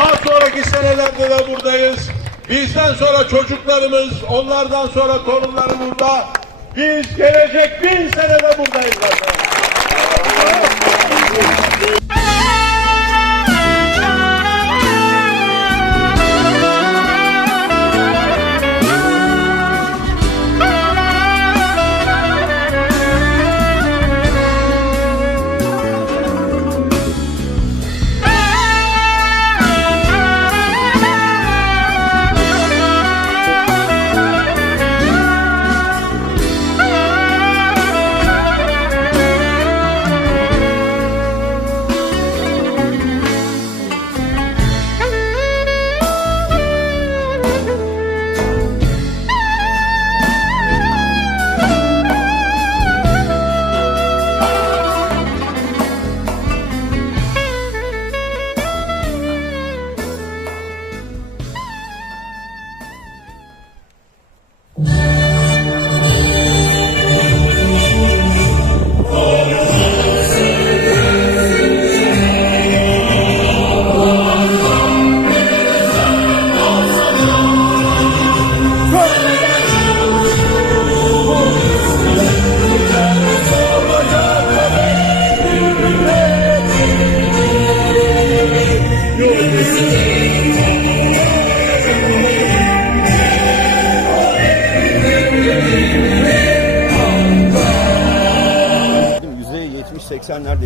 Daha sonraki senelerde de buradayız. Bizden sonra çocuklarımız, onlardan sonra torunları burada. Biz gelecek bin senede buradayız zaten.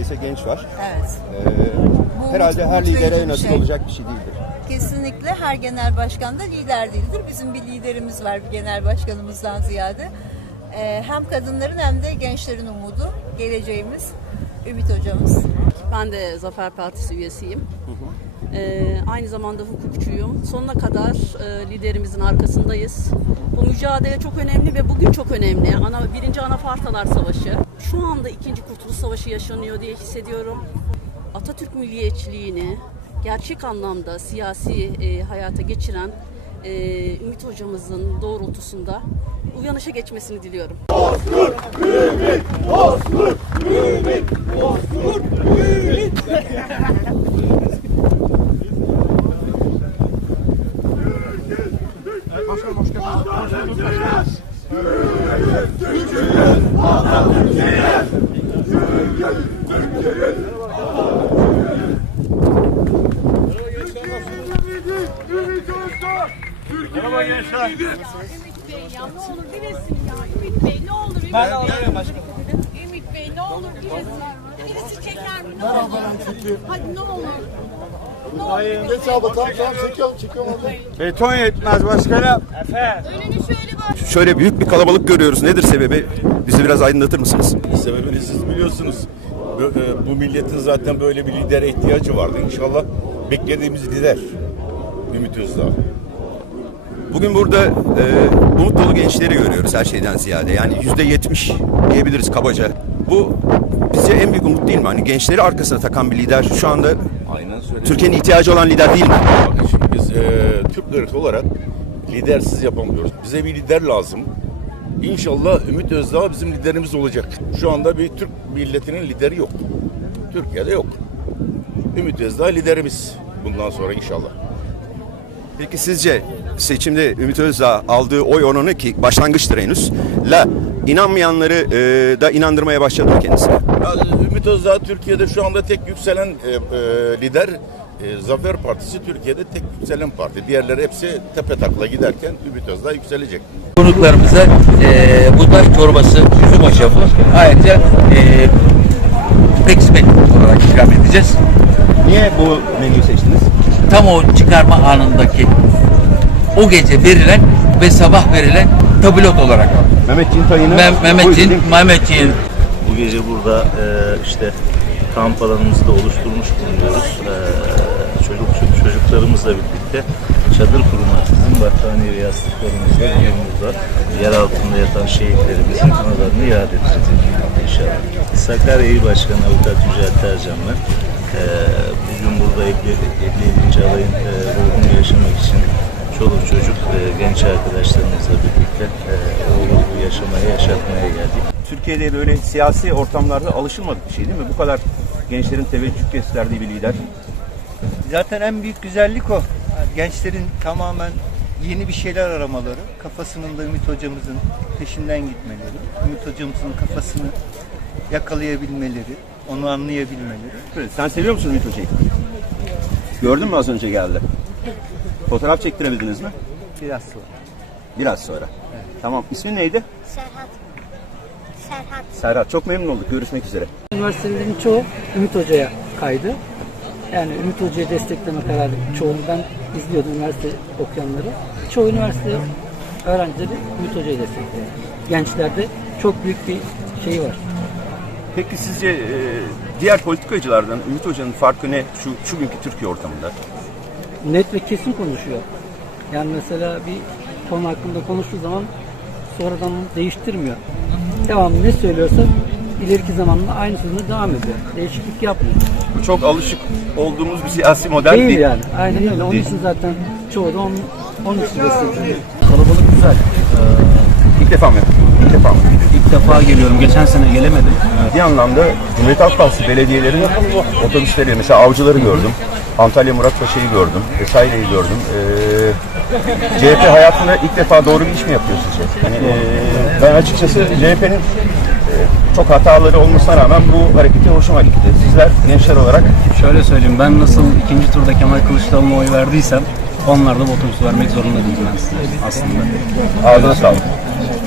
Neredeyse genç var. Evet. Ee, Bu herhalde her lidere nasip şey. olacak bir şey değildir. Kesinlikle her genel başkan da lider değildir. Bizim bir liderimiz var bir genel başkanımızdan ziyade. Ee, hem kadınların hem de gençlerin umudu, geleceğimiz Ümit hocamız. Ben de Zafer Partisi üyesiyim. Ee, aynı zamanda hukukçuyum. Sonuna kadar e, liderimizin arkasındayız. Bu mücadele çok önemli ve bugün çok önemli. Ana, birinci Anafartalar Savaşı. Şu anda ikinci Kurtuluş Savaşı yaşanıyor diye hissediyorum. Atatürk milliyetçiliğini gerçek anlamda siyasi e, hayata geçiren e, Ümit hocamızın doğrultusunda uyanışa geçmesini diliyorum. Merhaba gençler. Ümit Bey ya ne olur bir resim ya. Ümit Bey ne olur Ümit ben Bey. Ümit Bey ne olur bir resim. Birisi çeker mi ne olur. Hadi ne olur. Abi tamam tamam çekiyorum çekiyorum abi. Beton yetmez başkanım. Önünü şöyle bak. Şöyle büyük bir kalabalık görüyoruz. Nedir sebebi? Bizi biraz aydınlatır mısınız? Sebebini siz biliyorsunuz. Bu, e, bu milletin zaten böyle bir lidere ihtiyacı vardı. İnşallah beklediğimiz lider Ümit Özdağ. Bugün burada e, umut dolu gençleri görüyoruz her şeyden ziyade. Yani yüzde yetmiş diyebiliriz kabaca. Bu bize en büyük umut değil mi? Hani gençleri arkasına takan bir lider şu anda Aynen. Türkiye'nin ihtiyacı olan lider değil mi? Bakın şimdi biz e, Türk ırkı olarak lidersiz yapamıyoruz. Bize bir lider lazım. İnşallah Ümit Özdağ bizim liderimiz olacak. Şu anda bir Türk milletinin lideri yok. Türkiye'de yok. Ümit Özdağ liderimiz bundan sonra inşallah. Peki sizce seçimde Ümit Özdağ aldığı oy oranı ki başlangıçtır henüz. La inanmayanları e, da inandırmaya başladı mı kendisi? Özdağ Türkiye'de şu anda tek yükselen e, e, lider e, Zafer Partisi Türkiye'de tek yükselen parti. Diğerleri hepsi tepe takla giderken Ümit Özdağ yükselecek. konuklarımıza e, buğday çorbası, üzüm hoşafı ayrıca e, peksimet olarak ikram edeceğiz. Niye bu menüyü seçtiniz? Tam o çıkarma anındaki o gece verilen ve sabah verilen tabulot olarak. Mehmetçiğin tayını... Meh- Mehmetçiğin, Mehmetçiğin Gece burada e, işte kamp alanımızı da oluşturmuş bulunuyoruz. E, çocuk çocuklarımızla birlikte çadır kurmamızın battaniye ve yastıklarımızla burada yer altında yatan şehitlerimizin kanılarını iade edeceğiz inşallah. Sakarya İl Başkanı Avukat Yücel Tercan'la e, bugün burada 57. alayın e, ruhunu yaşamak için çoluk çocuk e, genç arkadaşlarımızla birlikte e, o ruhu yaşamaya, yaşatmaya geldik. Türkiye'de böyle siyasi ortamlarda alışılmadık bir şey değil mi? Bu kadar gençlerin teveccüh gösterdiği bir lider. Zaten en büyük güzellik o. Gençlerin tamamen yeni bir şeyler aramaları, kafasının da Ümit hocamızın peşinden gitmeleri, Ümit hocamızın kafasını yakalayabilmeleri, onu anlayabilmeleri. Sen seviyor musun Ümit Hoca'yı? Gördün mü az önce geldi? Fotoğraf çektirebildiniz mi? Biraz sonra. Biraz sonra. Tamam. İsmin neydi? Serhat. Serhat. Serhat. Çok memnun olduk. Görüşmek üzere. Üniversitelerin çoğu Ümit Hoca'ya kaydı. Yani Ümit Hoca'yı destekleme kararı çoğunu ben izliyordum üniversite okuyanları. Çoğu üniversite öğrencileri Ümit Hoca'yı destekliyor. Gençlerde çok büyük bir şey var. Peki sizce e, diğer politikacılardan Ümit Hoca'nın farkı ne şu, şu günkü Türkiye ortamında? Net ve kesin konuşuyor. Yani mesela bir konu hakkında konuştuğu zaman sonradan değiştirmiyor. Devamlı ne söylüyorsa ileriki zamanda aynı sözüne devam ediyor. Değişiklik yapmıyor. Çok alışık olduğumuz bir siyasi model Değil, değil. yani. Aynen öyle. Onun için zaten çoğu da onun, onun için destekliyor. Kalabalık güzel. İlk defa mı? İlk defa mı? İlk defa geliyorum. Geçen sene gelemedim. Bir anlamda Cumhuriyet Halk Partisi belediyelerinin otobüsleri, mesela avcıları gördüm. Antalya Murat Paşa'yı gördüm. Vesaireyi gördüm. Ee, CHP hayatında ilk defa doğru bir iş mi yapıyor sizce? Yani, ee, ben açıkçası CHP'nin çok hataları olmasına rağmen bu hareketi hoşuma gitti. Sizler gençler olarak Şöyle söyleyeyim. Ben nasıl ikinci turda Kemal Kılıçdaroğlu'na oy verdiysem onlar da otobüsü vermek zorunda değil ben size aslında. ağzına sağlık.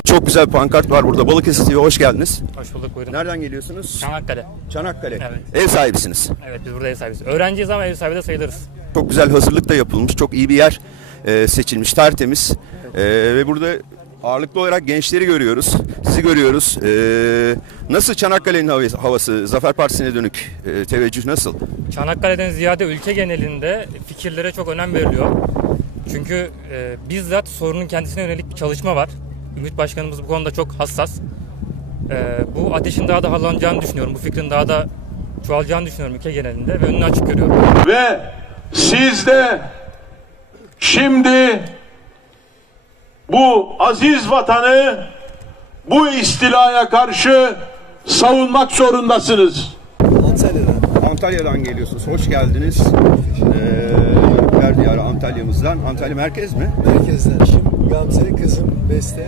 Çok güzel bir pankart var burada. Balıkesir TV'ye hoş geldiniz. Hoş bulduk buyurun. Nereden geliyorsunuz? Çanakkale. Çanakkale. Evet. Ev sahibisiniz. Evet biz burada ev sahibiyiz. Öğrenciyiz ama ev sahibi de sayılırız. Çok güzel hazırlık da yapılmış. Çok iyi bir yer e, seçilmiş. Tertemiz. E, ve burada ağırlıklı olarak gençleri görüyoruz. Sizi görüyoruz. E, nasıl Çanakkale'nin havası, havası Zafer Partisi'ne dönük e, teveccüh nasıl? Çanakkale'den ziyade ülke genelinde fikirlere çok önem veriliyor. Çünkü e, bizzat sorunun kendisine yönelik bir çalışma var. Ümit Başkanımız bu konuda çok hassas. E, bu ateşin daha da hızlanacağını düşünüyorum. Bu fikrin daha da çoğalacağını düşünüyorum ülke genelinde ve önünü açık görüyorum. Ve siz de şimdi bu aziz vatanı bu istilaya karşı savunmak zorundasınız. Antalya'dan. Antalya'dan geliyorsunuz. Hoş geldiniz. E, Yörükler Diyarı Antalya'mızdan. Antalya merkez mi? Merkezden eşim Gamze, kızım Beste,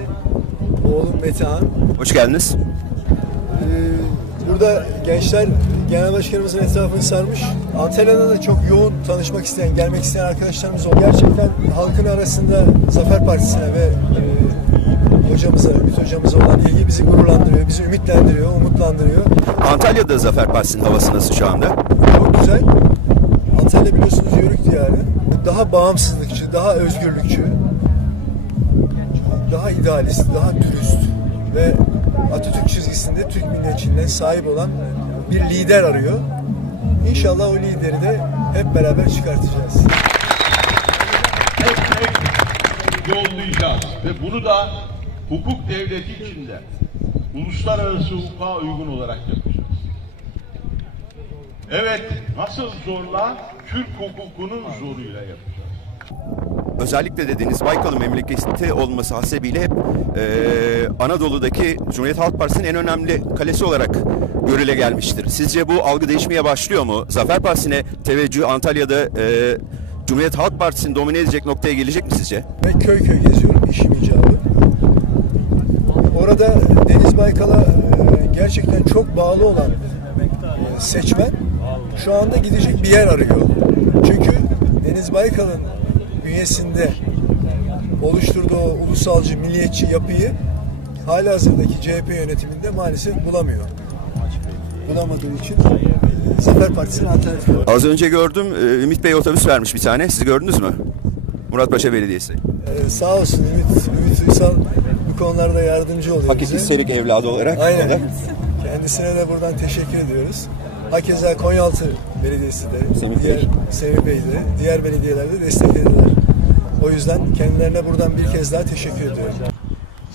oğlum Metehan. Hoş geldiniz. Ee, burada gençler genel başkanımızın etrafını sarmış. Antalya'da da çok yoğun tanışmak isteyen, gelmek isteyen arkadaşlarımız oldu. Gerçekten halkın arasında Zafer Partisi'ne ve e, hocamıza, Ümit hocamıza olan ilgi bizi gururlandırıyor, bizi ümitlendiriyor, umutlandırıyor. Antalya'da Zafer Partisi'nin havası nasıl şu anda? Çok güzel. Antalya biliyorsunuz yörük diyarı. Daha bağımsızlıkçı, daha özgürlükçü, daha idealist, daha dürüst ve Atatürk çizgisinde Türk milliyetçiliğine sahip olan bir lider arıyor. İnşallah o lideri de hep beraber çıkartacağız. tek tek yollayacağız. Ve bunu da hukuk devleti içinde uluslararası hukuka uygun olarak yapacağız. Evet, nasıl zorla? Türk hukukunun zoruyla yapacağız. Özellikle de Deniz Baykal'ın memleketi olması hasebiyle hep e, Anadolu'daki Cumhuriyet Halk Partisi'nin en önemli kalesi olarak görüle gelmiştir. Sizce bu algı değişmeye başlıyor mu? Zafer Partisi'ne teveccüh Antalya'da e, Cumhuriyet Halk Partisi'ni domine edecek noktaya gelecek mi sizce? Ben köy köy geziyorum işim icabı. Orada Deniz Baykal'a gerçekten çok bağlı olan seçmen şu anda gidecek bir yer arıyor. Çünkü Deniz Baykal'ın bünyesinde oluşturduğu ulusalcı, milliyetçi yapıyı halihazırdaki CHP yönetiminde maalesef bulamıyor. Bulamadığı için e, Zafer Partisi'nin alternatifi var. Az önce gördüm e, Ümit Bey otobüs vermiş bir tane. Siz gördünüz mü? Muratpaşa Belediyesi. Ee, sağ olsun Ümit, Ümit Uysal bu konularda yardımcı oluyor Hakiki bize. Serik evladı olarak. o da. Aynen. Kendisine de buradan teşekkür ediyoruz. Hakeza Konyaaltı Belediyesi de, Semih Bey. diğer Semih Bey de, diğer belediyeler de desteklediler. O yüzden kendilerine buradan bir kez daha teşekkür ediyorum.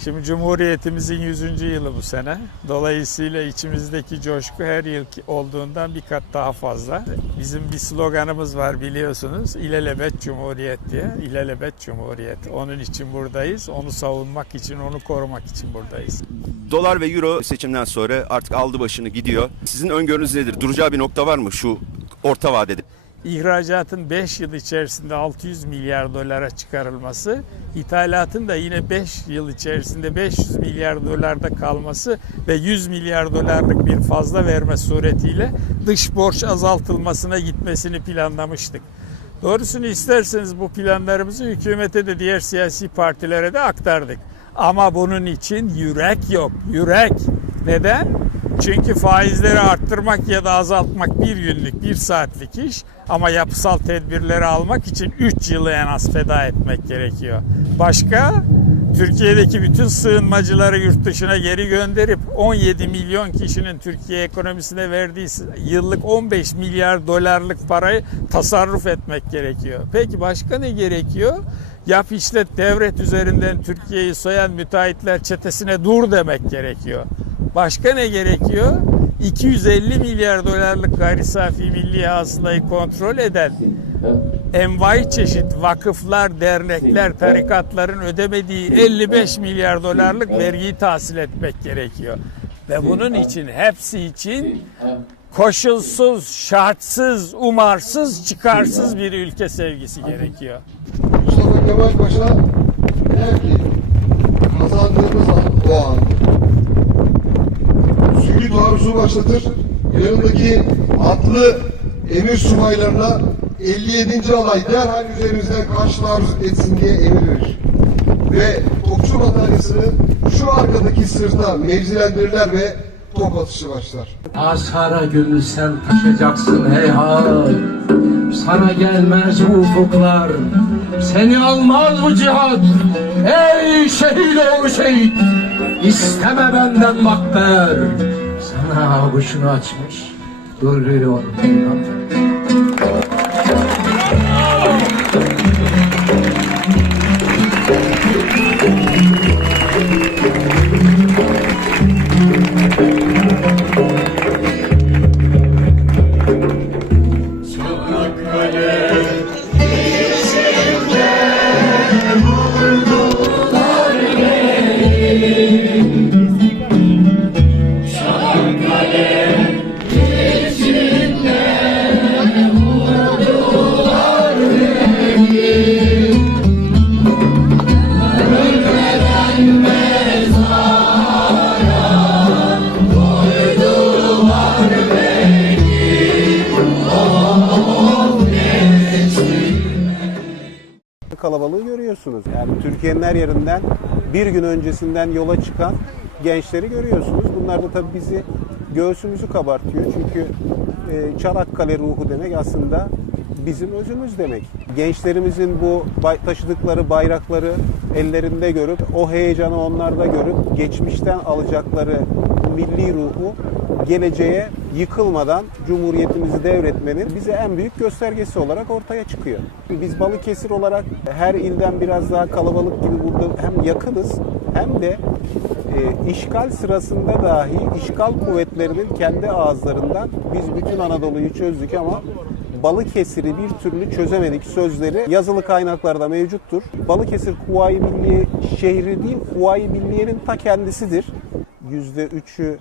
Şimdi Cumhuriyetimizin 100. yılı bu sene. Dolayısıyla içimizdeki coşku her yıl olduğundan bir kat daha fazla. Bizim bir sloganımız var biliyorsunuz. İlelebet Cumhuriyet diye. İlelebet Cumhuriyet. Onun için buradayız. Onu savunmak için, onu korumak için buradayız. Dolar ve Euro seçimden sonra artık aldı başını gidiyor. Sizin öngörünüz nedir? Duracağı bir nokta var mı şu orta vadede? İhracatın 5 yıl içerisinde 600 milyar dolara çıkarılması, ithalatın da yine 5 yıl içerisinde 500 milyar dolarda kalması ve 100 milyar dolarlık bir fazla verme suretiyle dış borç azaltılmasına gitmesini planlamıştık. Doğrusunu isterseniz bu planlarımızı hükümete de diğer siyasi partilere de aktardık. Ama bunun için yürek yok. Yürek. Neden? Çünkü faizleri arttırmak ya da azaltmak bir günlük, bir saatlik iş. Ama yapısal tedbirleri almak için 3 yılı en az feda etmek gerekiyor. Başka? Türkiye'deki bütün sığınmacıları yurt dışına geri gönderip 17 milyon kişinin Türkiye ekonomisine verdiği yıllık 15 milyar dolarlık parayı tasarruf etmek gerekiyor. Peki başka ne gerekiyor? Yap işlet devlet üzerinden Türkiye'yi soyan müteahhitler çetesine dur demek gerekiyor. Başka ne gerekiyor? 250 milyar dolarlık gayri safi milli hasılayı kontrol eden envai çeşit vakıflar, dernekler, tarikatların ödemediği 55 milyar dolarlık vergiyi tahsil etmek gerekiyor. Ve bunun için hepsi için koşulsuz, şartsız, umarsız, çıkarsız bir ülke sevgisi gerekiyor. Mustafa Kemal Paşa der ki kazandığımız an o an. Taarruzu başlatır. Yanındaki atlı emir subaylarına 57. alay derhal üzerimizden karşı taarruz etsin diye emir verir. Ve topçu bataryasını şu arkadaki sırta mevzilendirirler ve top atışı başlar. Azhara gönül sen taşacaksın hey hay Sana gelmez bu ufuklar Seni almaz bu cihat Ey şehit oğlu şehit İsteme benden makber Sana avuçunu açmış. Duruyor peygamber Türkiye'nin her yerinden bir gün öncesinden yola çıkan gençleri görüyorsunuz. Bunlar da tabii bizi göğsümüzü kabartıyor. Çünkü e, Çanakkale ruhu demek aslında bizim özümüz demek. Gençlerimizin bu taşıdıkları bayrakları ellerinde görüp o heyecanı onlarda görüp geçmişten alacakları milli ruhu geleceğe yıkılmadan Cumhuriyetimizi devretmenin bize en büyük göstergesi olarak ortaya çıkıyor. Biz Balıkesir olarak her ilden biraz daha kalabalık gibi burada hem yakınız hem de e, işgal sırasında dahi işgal kuvvetlerinin kendi ağızlarından biz bütün Anadolu'yu çözdük ama Balıkesir'i bir türlü çözemedik sözleri yazılı kaynaklarda mevcuttur. Balıkesir Kuvayi Milliye şehri değil, Kuvayi Milliye'nin ta kendisidir. %3'ü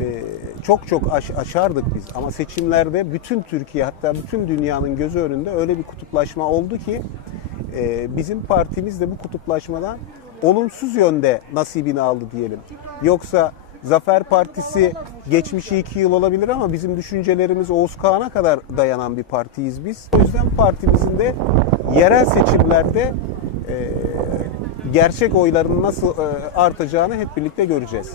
e, çok çok aş- aşardık biz ama seçimlerde bütün Türkiye hatta bütün dünyanın gözü önünde öyle bir kutuplaşma oldu ki e, bizim partimiz de bu kutuplaşmadan olumsuz yönde nasibini aldı diyelim. Yoksa Zafer Partisi geçmişi iki yıl olabilir ama bizim düşüncelerimiz Oğuz Kağan'a kadar dayanan bir partiyiz biz. O yüzden partimizin de yerel seçimlerde e, gerçek oyların nasıl e, artacağını hep birlikte göreceğiz.